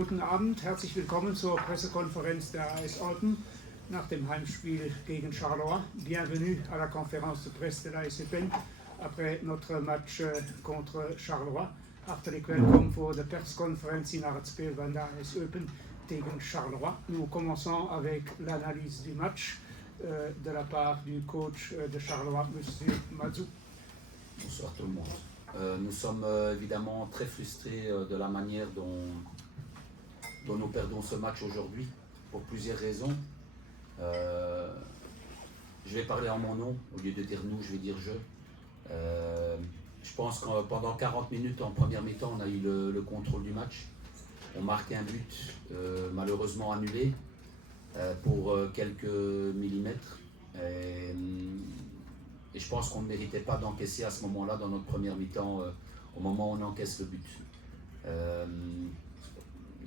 Guten Abend, herzlich willkommen zur Pressekonferenz der AS Olten nach dem Heimspiel gegen Charleroi. Bienvenue à la conférence de presse de l'AS Eupen après notre match contre Charleroi. Hartelijk welkom voor de persconferentie naar het spel van de AS Eupen tegen Charleroi. Nous commençons avec l'analyse du match de la part du coach de Charleroi, M. Mazou. Bonsoir tout le monde. Nous sommes évidemment très frustrés de la manière dont nous perdons ce match aujourd'hui, pour plusieurs raisons. Je vais parler en mon nom, au lieu de dire nous, je vais dire je. Je pense que pendant 40 minutes en première mi-temps, on a eu le contrôle du match. On marque un but malheureusement annulé pour quelques millimètres. Et je pense qu'on ne méritait pas d'encaisser à ce moment-là, dans notre première mi-temps, au moment où on encaisse le but.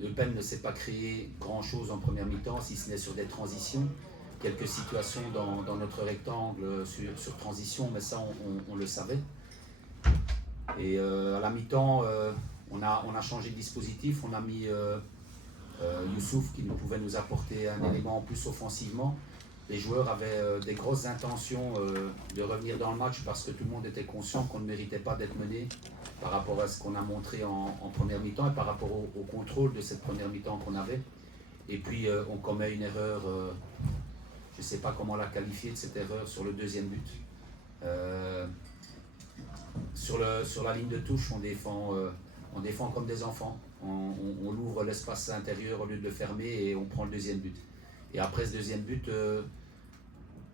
Eupen ne s'est pas créé grand-chose en première mi-temps, si ce n'est sur des transitions. Quelques situations dans notre rectangle sur transition, mais ça, on le savait. Et à la mi-temps, on a changé de dispositif. On a mis Youssouf qui pouvait nous apporter un élément en plus offensivement. Les joueurs avaient des grosses intentions de revenir dans le match parce que tout le monde était conscient qu'on ne méritait pas d'être mené par rapport à ce qu'on a montré en première mi-temps et par rapport au contrôle de cette première mi-temps qu'on avait. Et puis on commet une erreur, je ne sais pas comment la qualifier de cette erreur sur le deuxième but. Sur la ligne de touche, on défend comme des enfants. On ouvre l'espace intérieur au lieu de le fermer et on prend le deuxième but. Et après ce deuxième but,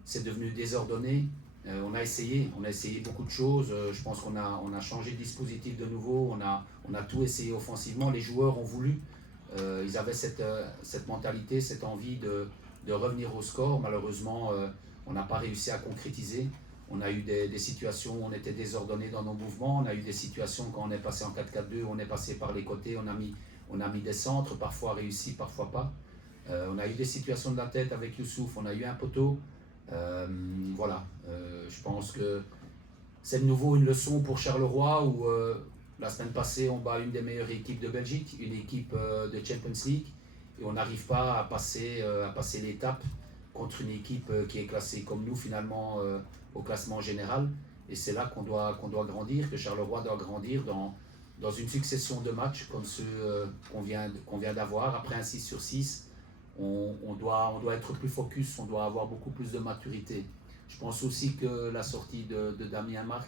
c'est devenu désordonné. On a essayé beaucoup de choses. Je pense qu'on a changé de dispositif de nouveau. On a tout essayé offensivement. Les joueurs ont voulu. Ils avaient cette mentalité, cette envie de revenir au score. Malheureusement, on n'a pas réussi à concrétiser. On a eu des situations où on était désordonné dans nos mouvements. On a eu des situations quand on est passé en 4-4-2, on est passé par les côtés. On a mis des centres, parfois réussis, parfois pas. On a eu des situations de la tête avec Youssouf, on a eu un poteau. Voilà, je pense que c'est de nouveau une leçon pour Charleroi où la semaine passée on bat une des meilleures équipes de Belgique, une équipe de Champions League, et on n'arrive pas à passer l'étape contre une équipe qui est classée comme nous finalement au classement général. Et c'est là qu'on doit grandir, que Charleroi doit grandir dans une succession de matchs comme ceux qu'on vient d'avoir. Après un 6 sur 6, on doit être plus focus, on doit avoir beaucoup plus de maturité. Je pense aussi que la sortie de Damien Marc,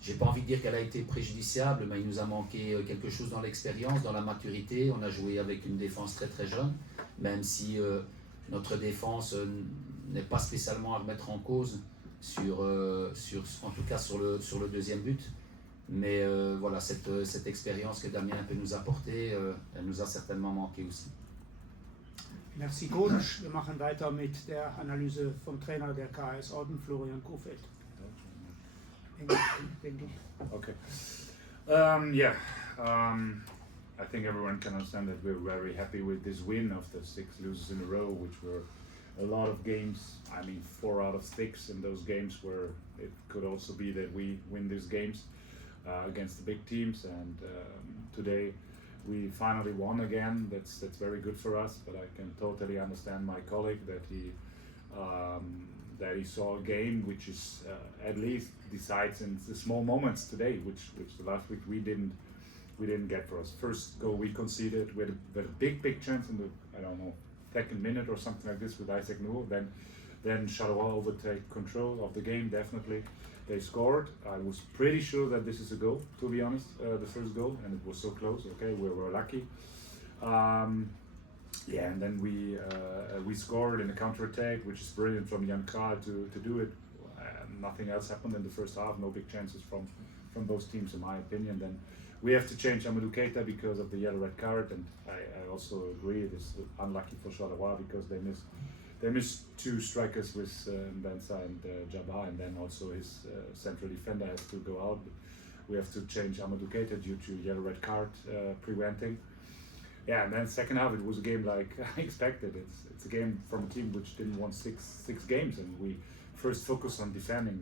j'ai pas envie de dire qu'elle a été préjudiciable, mais il nous a manqué quelque chose dans l'expérience, dans la maturité. On a joué avec une défense très très jeune, même si notre défense n'est pas spécialement à remettre en cause, en tout cas sur le deuxième but. Mais voilà, cette expérience que Damien peut nous apporter, elle nous a certainement manqué aussi. Merci Coach. Wir machen weiter mit der Analyse vom Trainer der KS Olten, Florian Kofeld. Okay. I think everyone can understand that we're very happy with this win after 6 losses in a row, which were a lot of games. I mean, 4 out of 6 in those games where it could also be that we win these games against the big teams. And today we finally won again. That's very good for us. But I can totally understand my colleague that he saw a game which is at least decides in the small moments today, which the last week we didn't get for us. First goal we conceded with a big chance in the, I don't know, second minute or something like this with Isaac Newell. Then Charleroi overtake control of the game, definitely. They scored. I was pretty sure that this is a goal, to be honest, the first goal, and it was so close. Okay, we were lucky. And then we scored in a counter-attack, which is brilliant from Jan Kraal to do it. Nothing else happened in the first half, no big chances from both teams in my opinion. Then we have to change Amadou Keita because of the yellow-red card, and I also agree it is unlucky for Charleroi because they missed 2 strikers with Mbenza and Jabba, and then also his central defender has to go out. We have to change Amadou Keita due to yellow-red card preventing. Yeah, and then second half it was a game like I expected. It's a game from a team which didn't win six games, and we first focused on defending.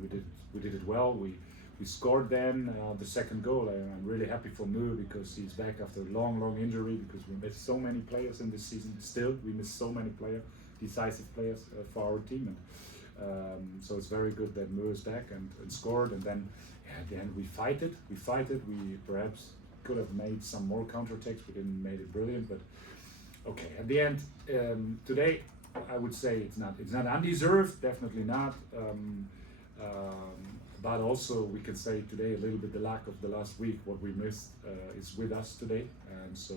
We did it well. We we scored then the second goal. I'm really happy for Mu because he's back after a long injury, because we missed so many players in this season. Still, we missed so many players, decisive players for our team. And so it's very good that Mu is back and scored. And then at the end we fight it. We perhaps could have made some more counterattacks. We didn't make it brilliant, but okay. At the end, today, I would say it's not undeserved, definitely not. But also we can say today a little bit the lack of the last week, what we missed is with us today, and so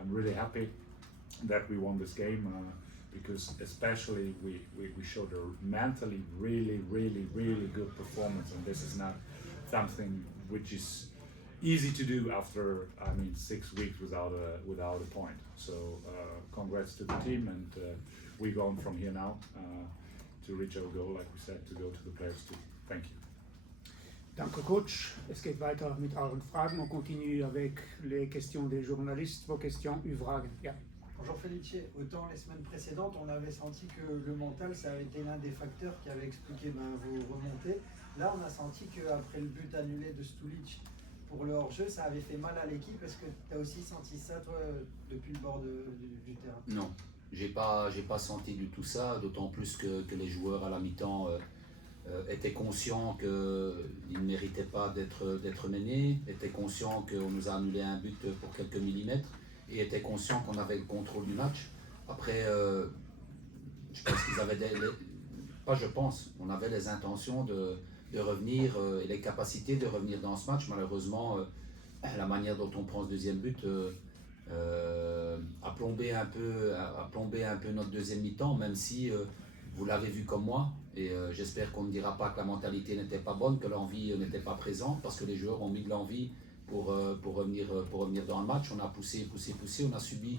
I'm really happy that we won this game because especially we showed a mentally really good performance, and this is not something which is easy to do after 6 weeks without a point. So congrats to the team, and we're going from here now to reach our goal, like we said, to go to the players too. Thank you. Danke Coach. Es geht weiter mit euren Fragen. On continue avec les questions des journalistes. Vos questions, Uvragen. Yeah. Bonjour Felice, autant les semaines précédentes on avait senti que le mental ça avait été l'un des facteurs qui avait expliqué vos remontées. Là on a senti qu'après le but annulé de Stulic pour le hors-jeu, ça avait fait mal à l'équipe. Est-ce que tu as aussi senti ça toi depuis le bord du terrain? Non, j'ai pas senti du tout ça, d'autant plus que les joueurs à la mi-temps étaient conscients qu'ils ne méritaient pas d'être menés, étaient conscients qu'on nous a annulé un but pour quelques millimètres et étaient conscients qu'on avait le contrôle du match. Après, je pense qu'ils avaient on avait les intentions de revenir et les capacités de revenir dans ce match. Malheureusement, la manière dont on prend ce deuxième but a plombé un peu notre deuxième mi-temps, même si vous l'avez vu comme moi, et j'espère qu'on ne dira pas que la mentalité n'était pas bonne, que l'envie n'était pas présente, parce que les joueurs ont mis de l'envie pour revenir dans le match. On a poussé, on a subi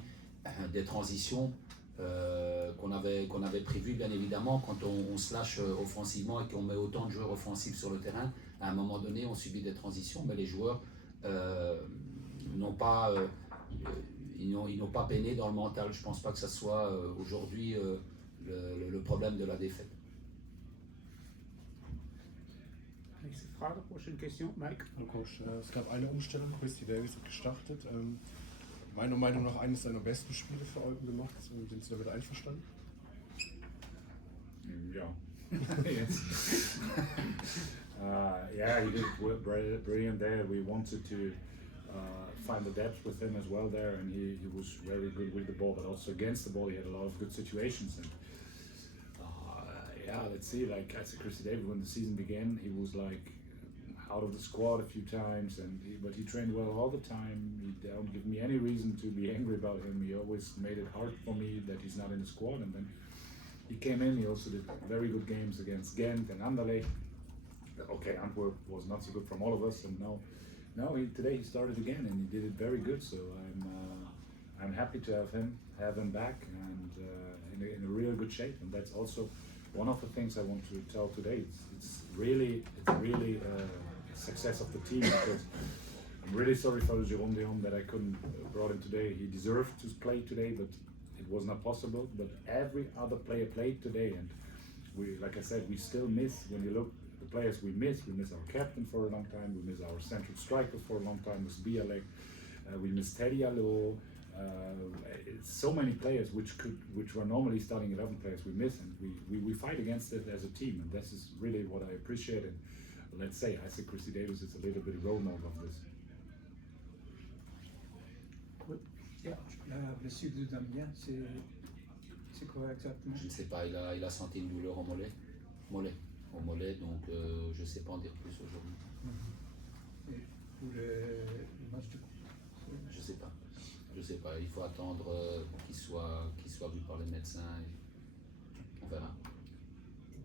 des transitions qu'on avait prévues, bien évidemment. Quand on se lâche offensivement et qu'on met autant de joueurs offensifs sur le terrain, à un moment donné on subit des transitions, mais les joueurs n'ont pas peiné dans le mental. Je ne pense pas que ce soit aujourd'hui le problème de la défaite. Nächste Frage, prochaine question, Mike. Hallo Coach, es gab eine Umstellung, Christy Davis hat gestartet. Meiner Meinung nach eines seiner besten Spiele für Eupen gemacht. Sind Sie damit einverstanden? Yeah. Yes. Yeah, he did brilliant there. We wanted to find the depth with him as well there, and he was very good with the ball, but also against the ball he had a lot of good situations. And yeah, let's see, like as Christy Davis, when the season began, he was like out of the squad a few times, but he trained well all the time. He don't give me any reason to be angry about him. He always made it hard for me that he's not in the squad, and then he came in. He also did very good games against Ghent and Anderlecht. Okay, Antwerp was not so good from all of us, and today he started again and he did it very good. So I'm happy to have him back and in a real good shape. And that's also one of the things I want to tell today. It's really a success of the team, because I'm really sorry for Jérôme Dehomme that I couldn't brought him today. He deserved to play today, but it was not possible. But every other player played today, and we, like I said, we still miss. When you look at the players we miss our captain for a long time. We miss our central striker for a long time, with Bialek. We miss Teddy Allo. So many players which were normally starting 11 players we miss, and we fight against it as a team, and this is really what I appreciate. And let's say I think Christy Davis is a little bit role model of this. La blessure de Damien, c'est quoi exactement? Je ne sais pas, il a senti une douleur au mollet, donc je ne sais pas en dire plus aujourd'hui. Et pour le match de Je sais pas, il faut attendre qu'il soit vu par les médecins et on verra.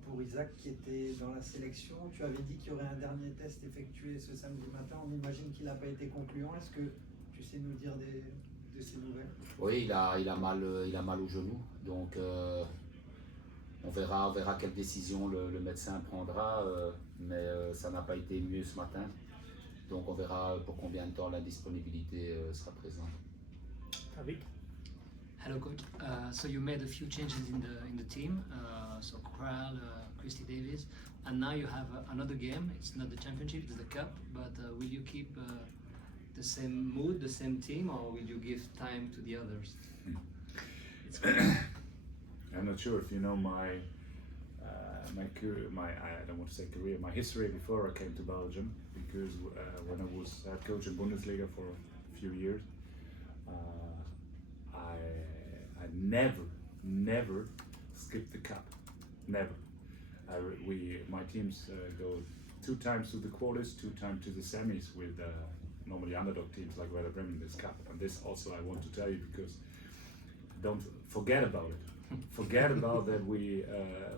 Pour Isaac qui était dans la sélection, tu avais dit qu'il y aurait un dernier test effectué ce samedi matin. On imagine qu'il n'a pas été concluant. Est-ce que tu sais nous dire de ces nouvelles? Oui, il a mal au genou, donc on verra quelle décision le médecin prendra, mais ça n'a pas été mieux ce matin. Donc on verra pour combien de temps la disponibilité sera présente. David. Hello, coach. So you made a few changes in the team. So Kral, Christy Davies, and now you have another game. It's not the championship, it's the cup. But will you keep the same mood, the same team, or will you give time to the others? I'm not sure if you know my I don't want to say career, my history before I came to Belgium, because when I was head coach in Bundesliga for a few years, I never skipped the cup, never. My teams go 2 times to the quarters, 2 times to the semis with normally underdog teams like Werder Bremen in this cup. And this also I want to tell you, because don't forget about it. Forget about that we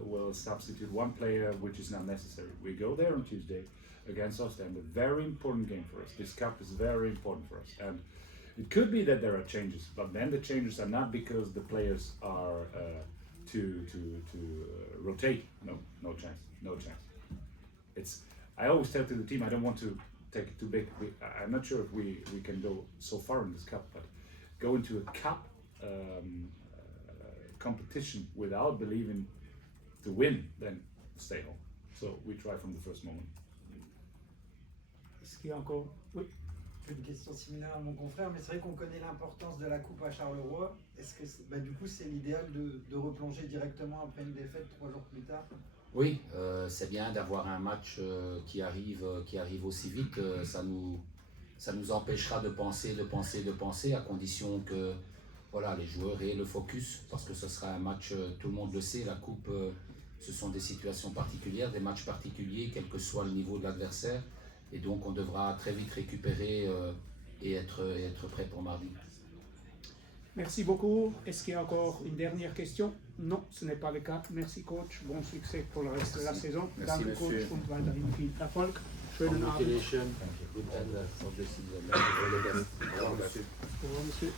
will substitute 1 player, which is not necessary. We go there on Tuesday against Ostend, a very important game for us. This cup is very important for us. And it could be that there are changes, but then the changes are not because the players are to rotate. No chance. I always tell to the team, I don't want to take it too big. I'm not sure if we can go so far in this cup, but go into a cup competition without believing to win, then stay home. So we try from the first moment. Est-ce qu'il y a encore... Oui. Une question similaire à mon confrère, mais c'est vrai qu'on connaît l'importance de la coupe à Charleroi. Est-ce que du coup c'est l'idéal de replonger directement après une défaite 3 jours plus tard? Oui, c'est bien d'avoir un match qui arrive aussi vite. Ça nous empêchera de penser, à condition que voilà, les joueurs aient le focus, parce que ce sera un match, tout le monde le sait, la coupe, ce sont des situations particulières, des matchs particuliers, quel que soit le niveau de l'adversaire. Et donc on devra très vite récupérer et être prêt pour mardi. Merci beaucoup. Est-ce qu'il y a encore une dernière question? Non, ce n'est pas le cas. Merci coach. Bon succès pour le reste de la saison. Merci, Danke monsieur. coach und weiterhin viel Erfolg. Schönen Abend. Congratulations. Good end of the season. All the best. Au revoir monsieur.